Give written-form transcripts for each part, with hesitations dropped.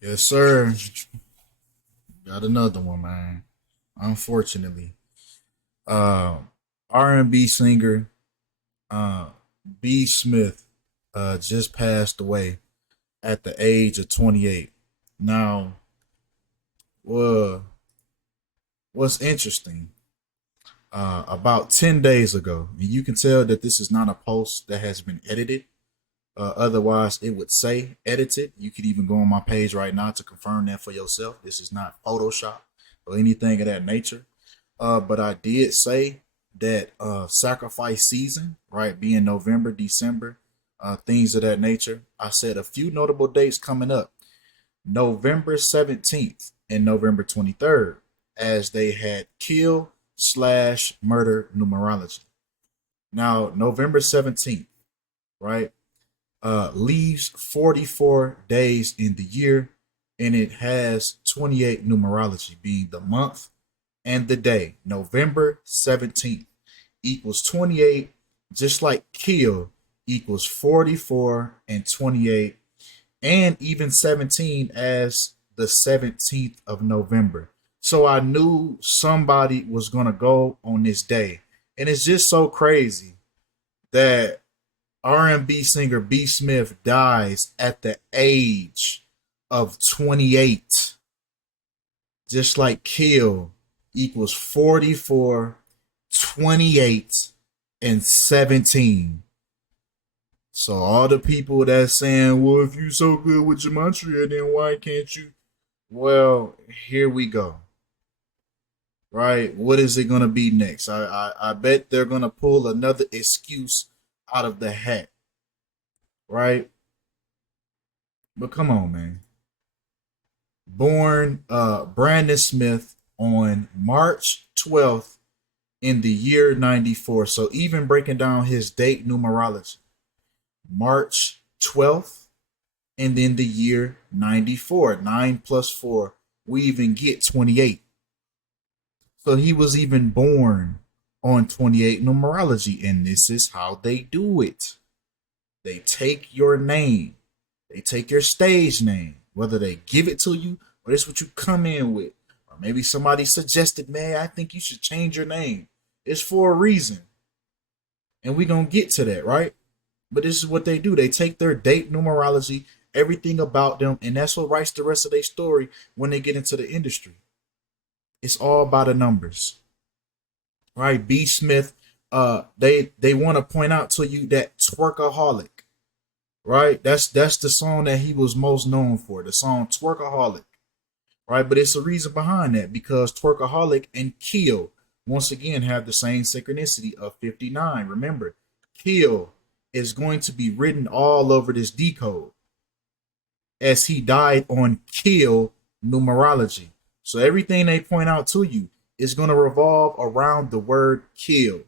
Yes, sir. Got another one, man. Unfortunately, uh, R&B singer uh, B. Smith just passed away at the age of 28. Now, uh, what's interesting? About 10 days ago, and you can tell that this is not a post that has been edited. Otherwise, it would say edited. You could even go on my page right now to confirm that for yourself. This is not Photoshop or anything of that nature. But I did say that sacrifice season, right, being November, December, things of that nature. I said a few notable dates coming up. November 17th and November 23rd, as they had kill slash murder numerology. Now, November 17th, right, leaves 44 days in the year, and it has 28 numerology, being the month and the day. November 17th equals 28, just like kill equals 44 and 28, and even 17 as the 17th of November. So I knew somebody was going to go on this day. And it's just so crazy that R&B singer B Smith dies at the age of 28, just like kill equals 44, 28, and 17. So all the people that's saying, well, if you so good with Gematria, then why can't you? Well, here we go. Right? What is it gonna be next? I bet they're gonna pull another excuse out of the hat. Right? But come on, man. Born Brandon Smith on March 12th in the year 94. So even breaking down his date numerology, March 12th, and then the year 94. 9 plus 4, we even get 28. So he was even born on 28 numerology, and this is how they do it. They take your name, they take your stage name, whether they give it to you or it's what you come in with. Or maybe somebody suggested, man, I think you should change your name. It's for a reason. And we're going to get to that, right? But this is what they do. They take their date numerology, everything about them, and that's what writes the rest of their story when they get into the industry. It's all by the numbers, right? B. Smith, they want to point out to you that twerkaholic, right? That's the song that he was most known for, the song Twerkaholic, right? But it's a reason behind that because Twerkaholic and Kill once again have the same synchronicity of 59. Remember, Kill is going to be written all over this decode as he died on Kill numerology. So everything they point out to you is going to revolve around the word kill,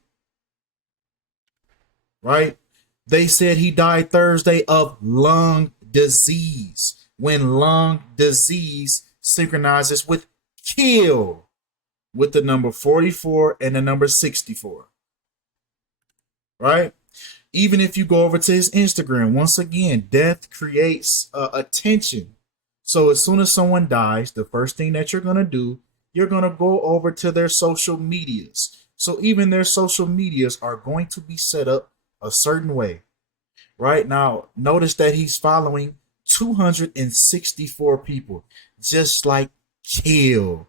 right? They said he died Thursday of lung disease when lung disease synchronizes with kill with the number 44 and the number 64, right? Even if you go over to his Instagram, once again, death creates attention. So as soon as someone dies, the first thing that you're going to do, you're going to go over to their social medias. So even their social medias are going to be set up a certain way. Right now, notice that he's following 264 people, just like kill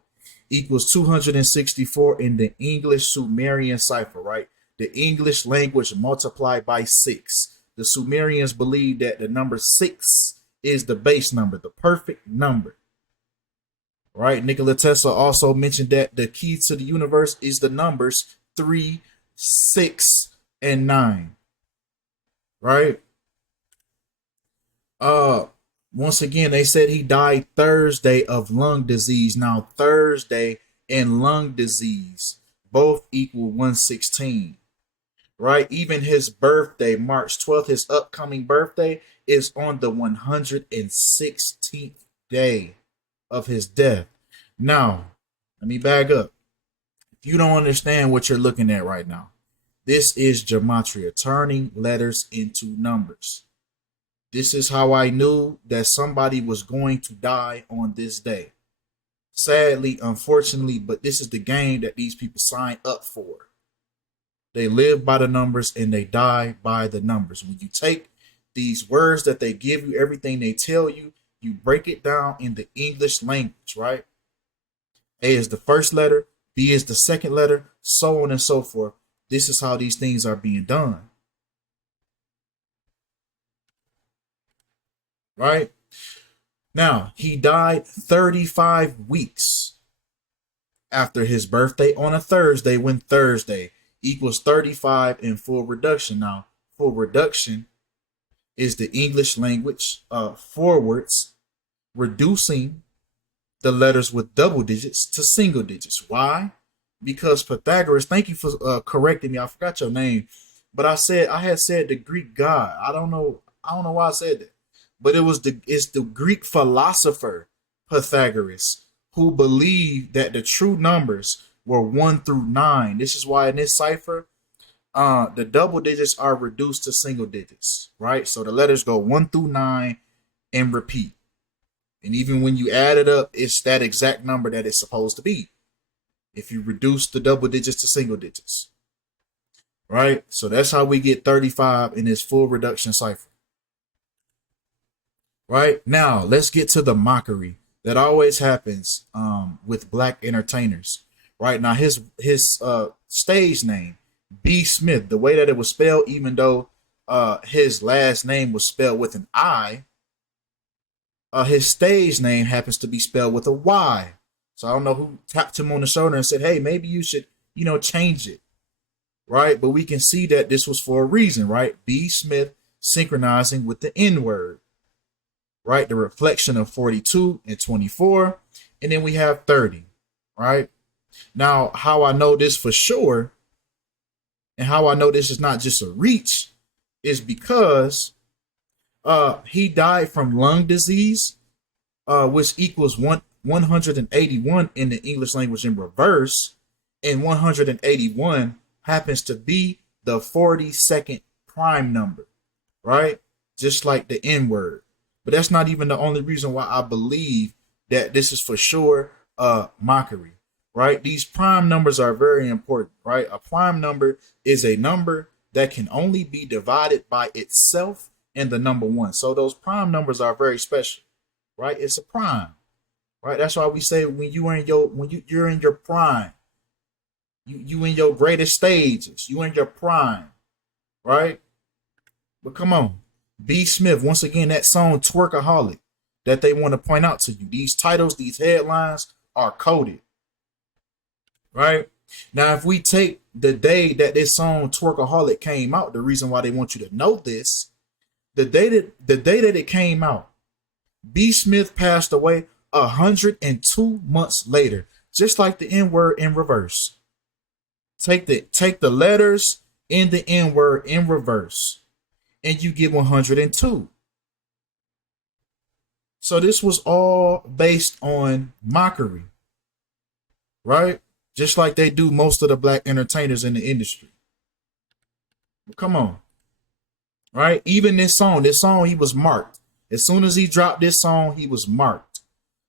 equals 264 in the English Sumerian cipher, right? The English language multiplied by 6. The Sumerians believed that the number 6 is the base number, the perfect number, right? Nikola Tesla also mentioned that the key to the universe is the numbers 3, 6, and 9, right? Uh, Once again, they said he died Thursday of lung disease. Now, Thursday and lung disease both equal 116, right? Even his birthday, March 12th, his upcoming birthday, is on the 116th day of his death. Now, let me back up. If you don't understand what you're looking at right now, this is Gematria, turning letters into numbers. This is how I knew that somebody was going to die on this day. Sadly, unfortunately, but this is the game that these people sign up for. They live by the numbers and they die by the numbers. When you take these words that they give you, everything they tell you, you break it down in the English language, right? A is the first letter, B is the second letter, so on and so forth. This is how these things are being done, right? Now, he died 35 weeks after his birthday on a Thursday, when Thursday equals 35 in full reduction. Now, full reduction is the English language forwards, reducing the letters with double digits to single digits. Why? Because Pythagoras, thank you for correcting me. I forgot your name, but I had said the Greek god. I don't know why I said that, but it's the Greek philosopher Pythagoras who believed that the true numbers were 1 through 9. This is why in this cipher, the double digits are reduced to single digits, right? So the letters go 1 through 9 and repeat. And even when you add it up, it's that exact number that it's supposed to be. If you reduce the double digits to single digits, right? So that's how we get 35 in this full reduction cipher, right? Now, let's get to the mockery that always happens with black entertainers, right? Now, his stage name, B. Smith, the way that it was spelled, even though his last name was spelled with an I, his stage name happens to be spelled with a Y. So I don't know who tapped him on the shoulder and said, "Hey, maybe you should, change it." Right? But we can see that this was for a reason, right? B. Smith synchronizing with the N word, right? The reflection of 42 and 24. And then we have 30, right? Now, how I know this for sure and how I know this is not just a reach is because he died from lung disease, which equals 181 in the English language in reverse, and 181 happens to be the 42nd prime number, right? Just like the N word. But that's not even the only reason why I believe that this is for sure mockery, right? These prime numbers are very important, right? A prime number is a number that can only be divided by itself and the number one. So those prime numbers are very special, right? It's a prime, right? That's why we say you're in your prime, you in your greatest stages, you in your prime, right? But come on, B. Smith, once again, that song Twerkaholic that they want to point out to you. These titles, these headlines are coded, right? Now, if we take the day that this song Twerkaholic came out, the reason why they want you to know this, the day that it came out, B. Smith passed away 102 months later, just like the N word in reverse. Take the letters in the N word in reverse, and you get 102. So this was all based on mockery, right? Just like they do most of the black entertainers in the industry. Come on, right? Even this song, he was marked. As soon as he dropped this song, he was marked,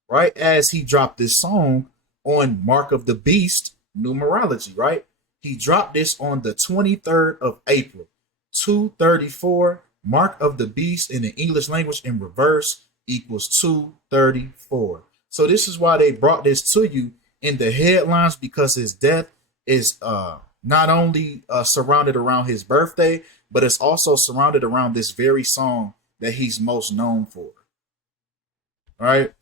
right? As he dropped this song on Mark of the Beast numerology, right? He dropped this on the 23rd of April, 234. Mark of the Beast in the English language in reverse equals 234. So this is why they brought this to you in the headlines, because his death is not only surrounded around his birthday, but it's also surrounded around this very song that he's most known for. All right.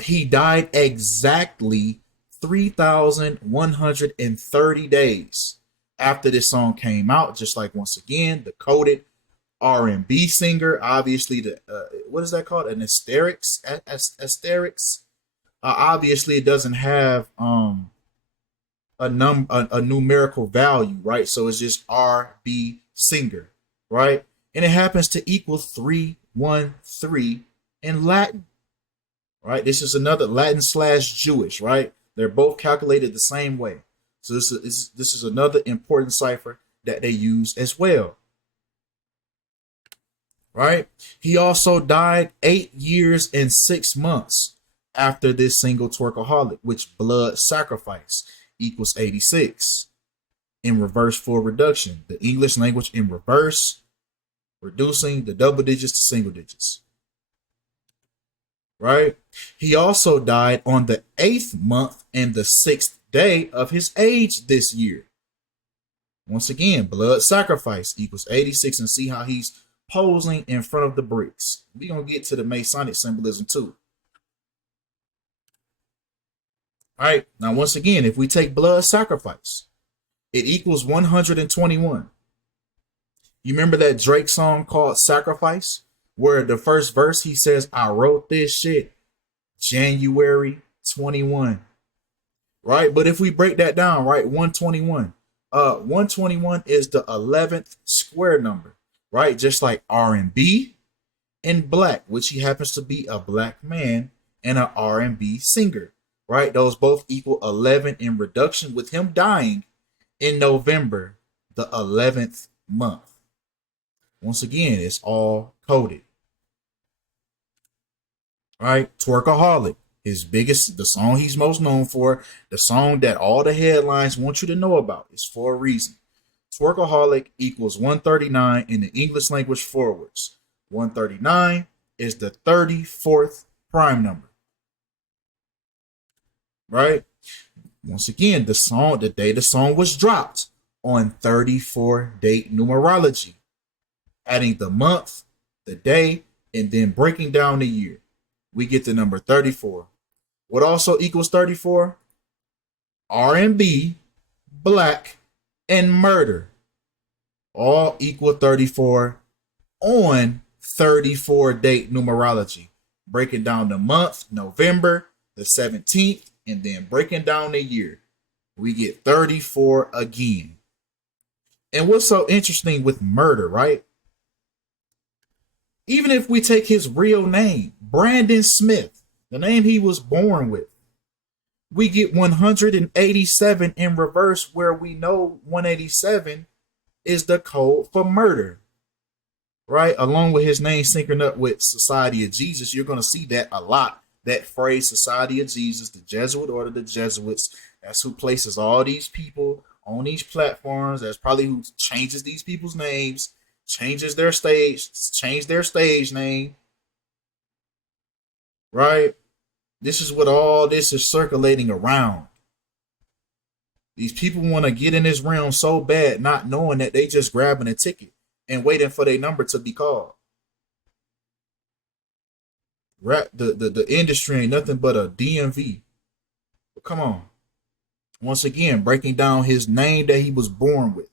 He died exactly 3,130 days after this song came out. Just like, once again, the coded R&B singer, obviously the what is that called? An asterisk. Asterisk. Obviously, it doesn't have a numerical value, right? So it's just R&B singer, right? And it happens to equal 313 in Latin, right? This is another Latin slash Jewish, right? They're both calculated the same way. So this is another important cipher that they use as well. right? He also died 8 years and 6 months after this single Twerkaholic, which blood sacrifice equals 86. In reverse full reduction, the English language in reverse, reducing the double digits to single digits, right? He also died on the 8th month and the 6th day of his age this year. Once again, blood sacrifice equals 86, and see how he's posing in front of the bricks. We're going to get to the Masonic symbolism too. All right, now once again, if we take blood sacrifice, it equals 121. You remember that Drake song called Sacrifice, where the first verse he says, I wrote this shit January 21, right? But if we break that down, right, 121, 121 is the 11th square number, right? Just like R&B and black, which he happens to be a black man and an R&B singer, right? Those both equal 11 in reduction, with him dying in November, the 11th month. Once again, it's all coded, right? Twerkaholic, his biggest, the song he's most known for, the song that all the headlines want you to know about, is for a reason. Twerkaholic equals 139 in the English language forwards. 139 is the 34th prime number, right? Once again, the day the song was dropped on 34 date numerology, adding the month, the day, and then breaking down the year. We get the number 34. What also equals 34? R&B, black, and murder all equal 34 on 34 date numerology. Breaking down the month, November the 17th, and then breaking down the year, we get 34 again. And what's so interesting with murder, right? Even if we take his real name, Brandon Smyth, the name he was born with, we get 187 in reverse, where we know 187 is the code for murder, right? Along with his name syncing up with Society of Jesus, you're going to see that a lot. That phrase, Society of Jesus, the Jesuit order, the Jesuits, that's who places all these people on these platforms. That's probably who changes these people's names, changes their change their stage name, right? This is what all this is circulating around. These people want to get in this realm so bad, not knowing that they just grabbing a ticket and waiting for their number to be called. Rap, the industry ain't nothing but a DMV. But come on. Once again, breaking down his name that he was born with,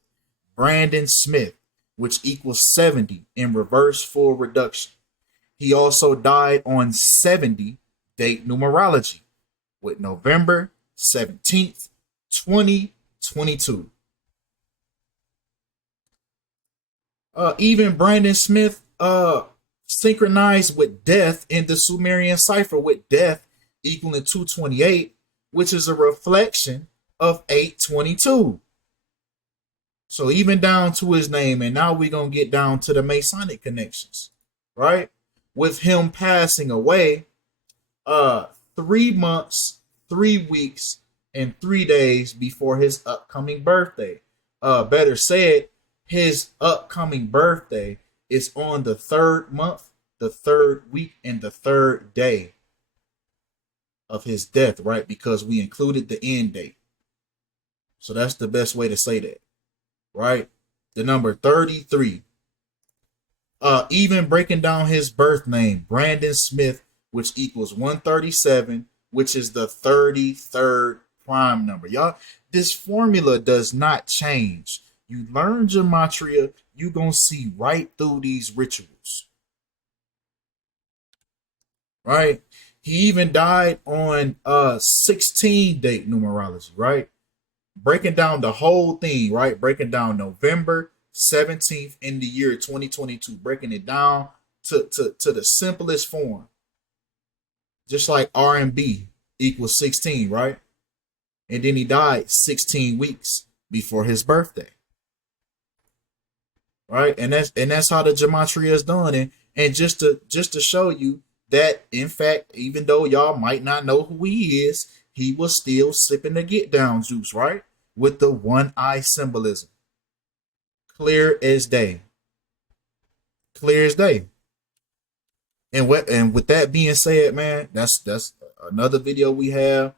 Brandon Smyth, which equals 70 in reverse full reduction. He also died on 70 date numerology, with November 17th, 2022. Even Brandon Smyth synchronized with death in the Sumerian cipher, with death equaling 228, which is a reflection of 822. So even down to his name, and now we're going to get down to the Masonic connections, right? With him passing away 3 months, 3 weeks, and 3 days before his upcoming birthday. Better said, his upcoming birthday is on the 3rd month, the 3rd week, and the 3rd day of his death, right? Because we included the end date. So that's the best way to say that, right? The number 33. Even breaking down his birth name, Brandon Smyth, which equals 137, which is the 33rd prime number. Y'all, this formula does not change. You learn Gematria, you gonna see right through these rituals, right? He even died on 16 date numerology, right? Breaking down the whole thing, right? Breaking down November 17th in the year 2022, breaking it down to the simplest form. Just like R&B equals 16, right? And then he died 16 weeks before his birthday. right? And that's how the gematria is done. And just to show you that, in fact, even though y'all might not know who he is, he was still sipping the get down juice, right? With the one eye symbolism, clear as day, clear as day. And with that being said, man, that's another video we have.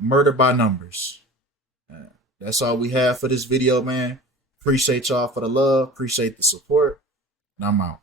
Murder by numbers. That's all we have for this video, man. Appreciate y'all for the love. Appreciate the support. And I'm out.